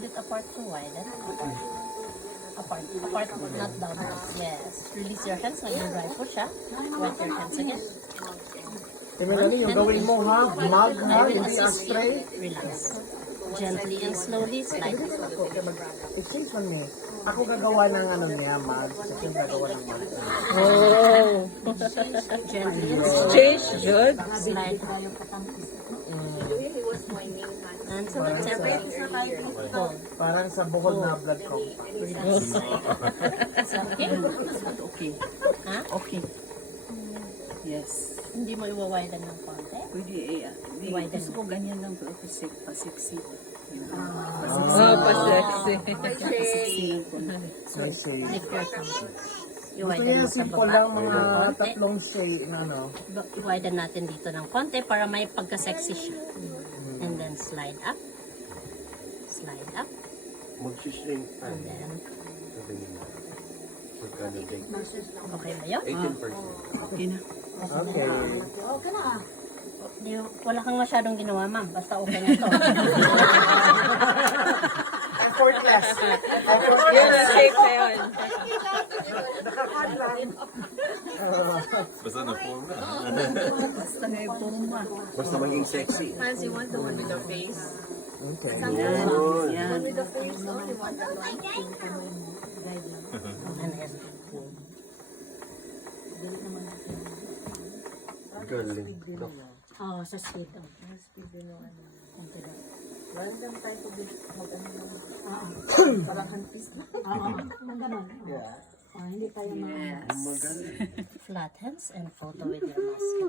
Hold it apart to widen. Apart, not down. Yes. Release your hands when you dry push, ha? Wet your hands again. Melanie, yung gawin mo ha, mag I ha, will hindi assist you. astray. Relax. Gently and slowly slide. Exchange man me. Ako gagawa ng ano niya, mag. Kasi yung gagawa ng mag. Oh. Gently and slowly Change, good. slide. And so that's it. Hold. Parang sa buhol na blood ko. Relax. Is that okay? Okay. Ha? Okay. Yes. Hindi mo iwa-widen ng konti? Pwede Widen. gusto ko ganyan lang pero pa-sexy. Oh, pa-sexy. Pa-sexy. May say. Lift your thumb. Gusto I-widen niya mo sa simple baba. lang mga Konti. tatlong say na ano. I-widen natin dito ng konti para may pagka-sexy siya. And then slide up. Slide up. Mag-shrink And then, Magkano take? okay ba yun? 18%. Okay na. Okay. Wala kang masyadong ginawa, ma'am. Basta okay na to. Effortless. Yun ang safe na yun. Basta na-form na. Basta na yung pumma. Basta maging sexy. Nancy, you want the one with the face? Okay. Yan. With the face, or you want that one? Ano yan? Galing. Oo, sa speed. Random type of it. Parang hantis na. Yeah. Hindi tayo Magaling. flat hands and photo with your mask.